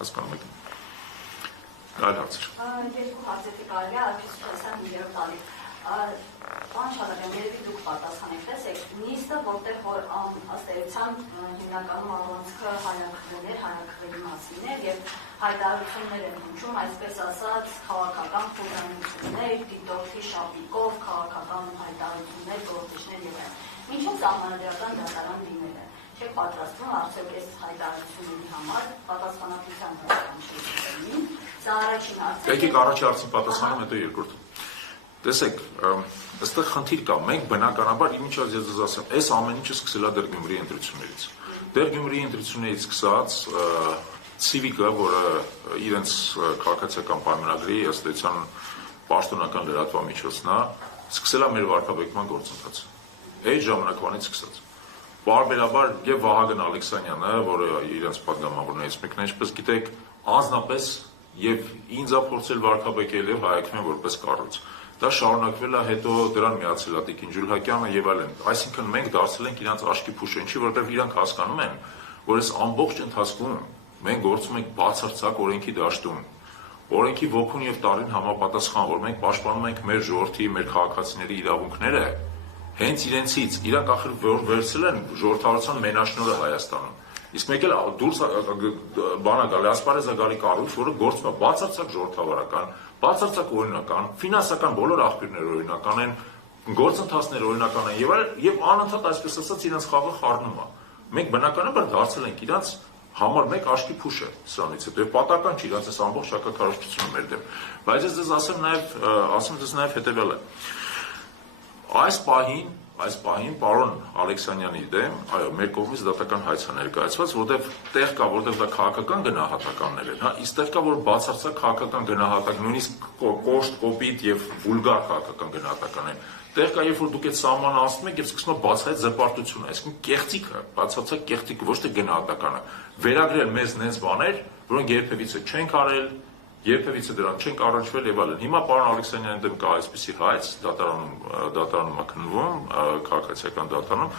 հասկանում եք։ Այլ հարցեր։ Երկու հարցերի կարելի է այսպես երրորդ տարի։ Պարոն Շատակյան, երևի դուք պատասխանեք, տեսեք, նիստը, որտեղ որ ըստ էության հիմնականում առանցքը հայաքվեների մասին էր եւ հայտարարություններ են հնչում, այսպես ասած, քաղաքական խորանություններ, դիտորդի շապիկով, քաղաքական հայտարարություններ, գործիչներ եւ այլն։ Ինչու՞ սահմանադրական դատարան դիմել է։ Չեք պատրաստվում արդյոք այս հայտարարությունների համար պատասխանատվության հրաշքին։ Սա առաջին հարցը։ Եկեք առաջի հարցին պատասխանեմ, հետո երկրորդ։ Տեսեք, այստեղ խնդիր կա, մենք բնականաբար իմիջիայլոց ես ձեզ ասեմ, այս ամեն ինչը սկսել է դեռ Գյումրիի ընտրություններից։ Դեռ Գյումրիի ընտրություններից սկսած Civic-ը, որը իրենց քաղաքացիական պայմանագրի ըստ էության պաշտոնական լրատվամիջոցն է, սկսել է մեր վարքաբեկման գործընթացը։ Այդ ժամանակվանից սկսած։ Պարբերաբար եւ Վահագն Ալեքսանյանը, որը իրենց պատգամավորներից մեկն է, ինչպես գիտեք, անձնապես եւ ինձ ա փորձել վարքաբեկել եւ հայակնեն որպես կառույց։ Դա շարունակվել է հետո դրան միացել է Տիկին Ջուլհակյանը եւ այլն։ Այսինքն մենք դարձել ենք իրանց աշկի փուշը, ինչի որովհետեւ իրանք հասկանում են, որ այս ամբողջ ընթացքում մենք գործում ենք բացարձակ օրենքի դաշտում։ Օրենքի ոգուն եւ տարին համապատասխան, որ մենք պաշտպանում ենք մեր ժողովրդի, մեր քաղաքացիների իրավունքները, հենց իրենցից, իրանք ախր վերցել են ժողովրդավարության մենաշնորհը Հայաստանում։ Իսկ մեկ էլ դուրս բանա գալի, ասպարեզա գալի կառույց, որը գործում է բացարձակ ժողովրդավարական, բացարձակ օրինական, ֆինանսական բոլոր աղբյուրները օրինական են, գործընթացները օրինական են եւ անընդհատ այսպես ասած իրենց խաղը խառնում է։ Մենք բնականաբար դարձել ենք իրենց համար մեկ աշկի փուշը սրանից հետո եւ պատական չի իրենց այս ամբողջ շակակարողությունը մեր դեմ։ Բայց ես ձեզ ասեմ ձեզ նաեւ հետեւյալը։ Այս պահին պարոն Ալեքսանյանի դեմ, այո, մեր կողմից դատական հայց է ներկայացված, որտեղ տեղ կա, որտեղ դա քաղաքական գնահատականներ են, հա, իսկ տեղ կա, որ բացարձակ քաղաքական գնահատական, նույնիսկ կոշտ, կոպիտ եւ վուլգար քաղաքական գնահատական են։ Տեղ կա, երբ որ դուք այդ սահմանը ասում եք եւ սկսում եք բացահայտ զրպարտությունը, այսինքն կեղծիքը, բացարձակ կեղծիքը, ոչ թե գնահատականը։ Վերագրել մեզ նենց բաներ, որոնք երբևիցե չենք արել, երբևիցե դրան չենք առնչվել եւ այլն։ Հիմա պարոն Ալեքսանյանի դեմ կա այսպիսի հայց, դատարանում է քննվում, քաղաքացիական դատարանում։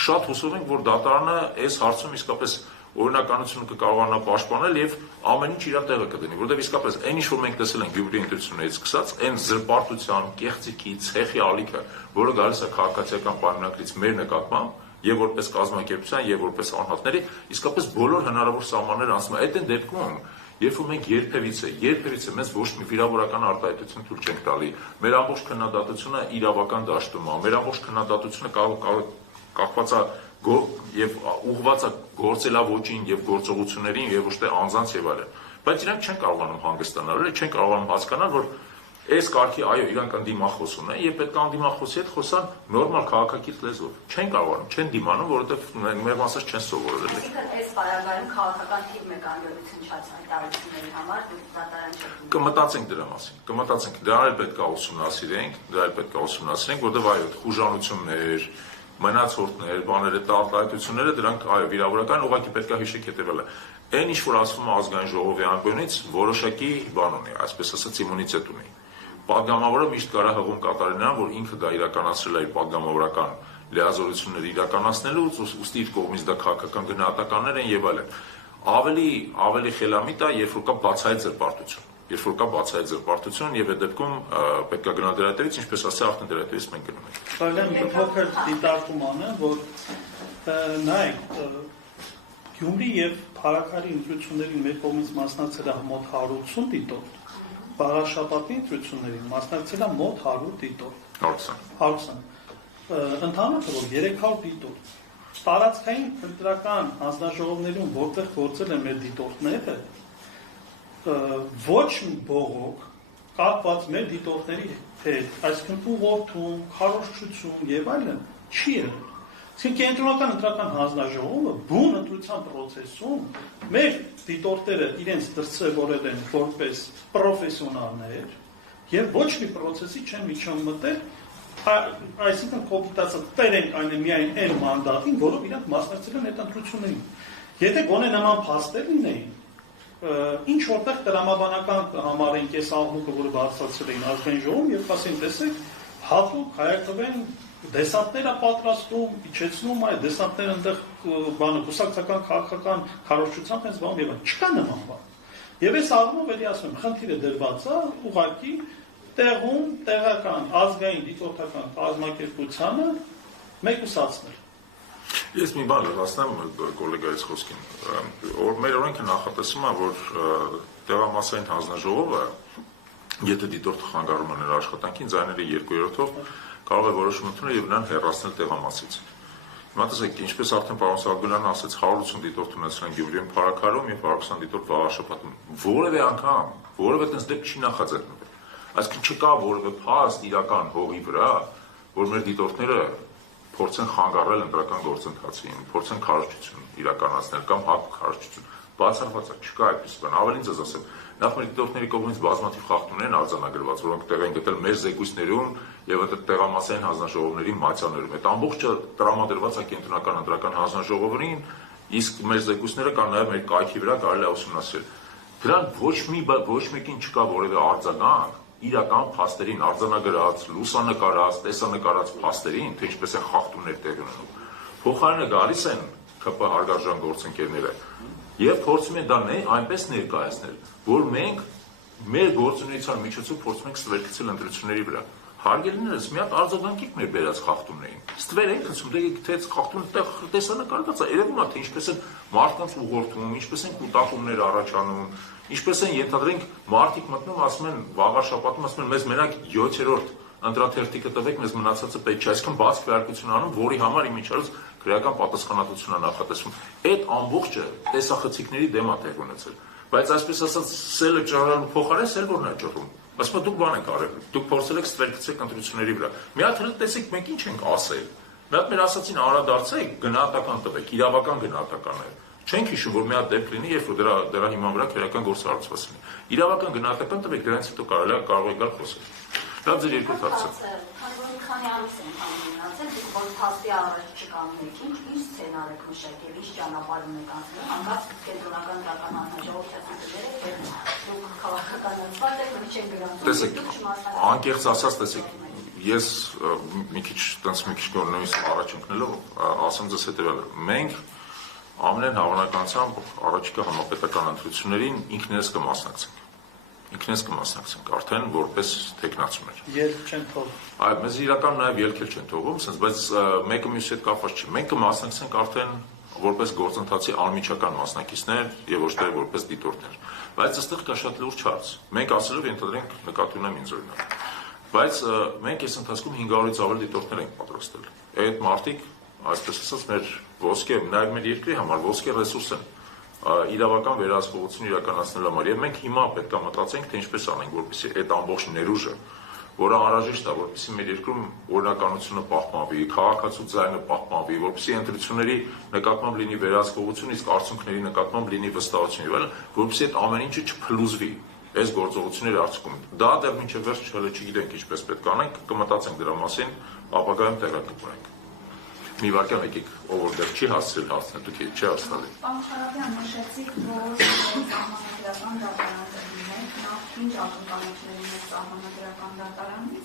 Շատ հուսով ենք, որ դատարանը այս հարցում իսկապես օրինականությունը կկարողանա պաշտպանել եւ ամեն ինչ իր տեղը կդնի, որովհետեւ իսկապես այն ինչ որ մենք տեսել ենք Գյումրիի ընտրություններից սկսած, այն զրպարտության, կեղծիքի, ցեխի ալիքը, որը գալիս է քաղաքացիական պայմանագրից մեր նկատմամբ եւ որպես կազմակերպության եւ որպես անհատների, իսկապես բոլոր հնարավոր սահմաններ անցնում է։ Այդ են դեպքում երբ որ մենք երբևիցե մեզ ոչ մի վիրավորական արտահայտություն թույլ չենք տալի, մեր ամբողջ քննադատությունը իրավական դաշտում է, մեր ամբողջ քննադատությունը կախված է եւ ուղղված է գործելավոճին եւ գործողություններին եւ ոչ թե անձանց եւ այլն։ Բայց իրանք չեն կարողանում հանգստանալ, չեն կարողանում հասկանալ, որ այս կարգի այո, իրանք անդիմախոս ունեն եւ պետք է անդիմախոսի հետ խոսան նորմալ քաղաքակիրթ լեզվով։ Չեն կարողանում, չեն դիմանում, որովհետեւ մեր մասած չեն սովորել։ Այսինքն այս պարագայում քաղաքական թիվ մեկ անդրադարձություն հայտարարությունների համար դատարան չեք։ Կմտածենք դրա մասին, կմտածենք, դա էլ պետք է ուսումնասիրենք, որովհետեւ այո, խուժանություններ, մնացորդներ, բաները, արտահայտությունները դրանք այո, վիրավորական ուղղակի պետք է հիշեք հետեւելը։ Այն ինչ որ ասվում է ազգային ժողովի անկյունից, որոշակի բան ունի, այսպես ասած իմունիտետ ունի։ Պատգամավորը միշտ կարա հղում կատարել նրան, որ ինքը դա իրականացրել է իր պատգամավորական լիազորությունները իրականացնելու, ուստի իր կողմից դա քաղաքական գնահատականներ են եւ այլն։ Ավելի խելամիտ է, երբ որ կա բացահայտ զրպարտություն։ Երբ որ կա բացահայտ զրպարտություն եւ այդ դեպքում պետք է գնալ դրա հետևից, ինչպես ասա, արդեն դրա հետևից մենք գնում ենք։ Կարելի փոքր դիտարկում անեմ, որ նայեք, Գյումրի եւ Փարաքարի ընտրություններին մեր կողմից մասնակցել է մոտ 180 դիտորդ, Բարաշապատի ընտրություններին մասնակցել է մոտ 100 դիտորդ։ 120։ Ընդհանրապես 300 դիտորդ։ Տարածքային ընտրական հանձնաժողովներում, որտեղ գործել են մեր դիտորդները, ոչ մի բողոք կապված մեր դիտորդների հետ, այսինքն ուղղորդում, քարոզչություն եւ այլն չի եղել։ Իսկ կենտրոնական ընտրական հանձնաժողովը բուն ընտրության process-ում մեր դիտորդները իրենց դրսևորել են որպես պրոֆեսիոնալներ եւ ոչ մի process-ի չեն միջոց մտել, այսինքն կոպիտացած տերենք այն միայն այն մանդատին, որով իրանք մասնակցել են այդ ընտրություններին։ Եթե գոնե նման փաստեր լինեին, ինչ որտեղ տրամաբանական համարենք այս աղմուկը, որը բարձրացրել էին ազգային ժողովում եւ ասեն, տեսեք, հատուկ հայակվեն դեսանտները պատրաստում, իջեցնում այդ դեսանտները այնտեղ բանը կուսակցական քաղաքական քարոզչությամբ են զբաղվում եւ չկա նման բան։ Եվ այս առումով էլի ասում եմ, խնդիրը դրված է ուղղակի տեղում տեղական ազգային դիտորդական կազմակերպությանը մեկուսացնել։ Ես մի բան լրացնեմ գոլեգայից խոսքին, որ մեր օրենքը նախատեսում է, որ տեղամասային հանձնաժողովը, եթե դիտորդը խանգարում է նրա աշխատանքին, ձայների 2/3-ով կարող է որոշում ընդունել եւ նրան հեռացնել տեղամասից։ Հիմա տեսեք, ինչպես արդեն պարոն Սարգսյանը ասաց, 180 դիտորդ ունեցել են Գյումրիում Փարաքարում եւ 120 դիտորդ Վաղաշապատում։ Որևէ անգամ, որևէ տես դեպք չի նախաձեռնվել։ Այսինքն չկա որևէ փաստ իրական հողի վրա, որ մեր դիտորդները փորձեն խանգարել ընտրական գործընթացին, փորձեն քարոզչություն իրականացնել կամ հակառակ քարոզչություն։ Բացառված է, չկա այդպես բան։ Ավելին ձեզ ասեմ, նախ մեր դիտորդների կողմից բազմաթիվ խախտումներ են արձանագրված, որոնք տեղ են գտել մեր զեկույցներում եւ այդ տեղամասային հանձնաժողովների մատյաներում։ Այդ ամբողջը տրամադրված է կենտրոնական ընտրական հանձնաժողովին, իսկ մեր զեկույցները կան նաեւ մեր կայքի վրա կարելի է ուսումնասիրել։ Դրան ոչ մեկին չկա որևէ արձագանք իրական փաստերին, արձանագրած, լուսանկարած, տեսանկարած փաստերին, թե ինչպես են խախտումներ տեղի ունենում։ Փոխարենը գալիս են ԿՊ հարգարժան գործընկերները եւ փորձում են դա այնպես ներկայացնել, որ մենք մեր գործունեության միջոցով փորձում ենք ստվեր գցել ընտրությունների վրա։ Հարգելիներս, մի հատ արձագանքեք մեր բերած խախտումներին։ Ստվեր ենք գցում, թե խախտումը տեսանկարված է, երևում է, թե ինչպես են մարդկանց ուղղորդում, ինչպես են կուտակումներ առաջանում, ինչպես են ենթադրենք մարդիկ մտնում, ասում են Վաղաշապատում, ասում են մեզ մենակ 7-րդ ընտրաթերթիկը տվեք, մեզ մնացածը պետք չէ, այսքան բաց քվեարկություն անում, որի համար իմիջիայլոց քրեական պատասխանատվություն է նախատեսվում։ Այդ ամբողջը տեսախցիկների դեմ է տեղ ունեցել։ Բայց այսպես ասած, սելը ճարարելու փոխարեն սելվորն է ճռում։ Ասում եմ, դուք բան եք արել, դուք փորձել եք ստվեր գցեք ընտրությունների վրա։ Մի հատ հենց տեսեք, մենք ինչ ենք ասել։ Մի հատ մեր ասացին անդրադարձեք, գնահատական տվեք, իրավական գնահատականներ։ Չենք հիշում, որ մի հատ դեպք լինի, երբ որ դրա հիման վրա քրեական գործառույց լինի։ Իրավական գնահատական տվեք, դրանից հետո կարող է գալ խոսել։ Դա ձեր երկրորդ հարցը։ Քանի ամիս են մնացել, դուք որ փաստի առաջ չկանգնեք, ինչ սցենար եք մշակել, ինչ ճանապարհում եք անցնում, հանկարծ կենտրոնական ընտրական հանձնաժողովի չասացել եք, դուք քաղաքականացված եք, ինչ են գրանցում։ Տեսեք, անկեղծ ասած, տեսեք, ես մի քիչ նույնիսկ առաջ ընկնելով ասեմ ձեզ հետևյալը։ Մենք ամեն հավանականությամբ առաջիկա համապետական ընտրություններին ինքներս կմասնակցենք արդեն որպես տեխնացուներ։ Ելք չեն թողում։ Այո, մեզ իրական նաև ելքեր չեն թողում, բայց մեկը մյուսի հետ կապված չի։ Մենք կմասնակցենք արդեն որպես գործընթացի անմիջական մասնակիցներ եւ ոչ թե որպես դիտորդներ։ Բայց այստեղ կա շատ լուրջ հարց։ Մենք ասելով ենթադրենք նկատի ունեմ ինձ օրինակ։ Բայց մենք այս ընթացքում 500-ից ավել դիտորդներ ենք պատրաստել։ Այդ մարդիկ, այսպես ասած, մեր ոսկե, նաև մեր երկրի համար ոսկե ռեսուրս են իրավական վերահսկողություն իրականացնելու համար եւ մենք հիմա պետք է մտածենք թե ինչպես անենք որպեսզի այդ ամբողջ ներուժը, որը անհրաժեշտ է որպեսզի մեր երկրում օրինականությունը պահպանվի, քաղաքացու ձայնը պահպանվի, որպեսզի ընտրությունների նկատմամբ լինի վերահսկողություն, իսկ արդյունքների նկատմամբ լինի վստահություն եւ այլն, որպեսզի այդ ամեն ինչը չփլուզվի այս գործողությունների արդյունքում։ Դա դեռ մինչև վերջ հələ չգիտենք ինչպես պետք է անենք, կմտածենք դրա մասին, ապագայում տեղեկացնենք։ Մի վարքյան եկեք, ով որ դեռ չի հասցրել հարցնել, դուք չի հասցնել։ Պարոն Ղարաբյան, նշեցիք, որ սահմանադրական դատարաններն նախին ակնկալիքների մեջ սահմանադրական դատարանից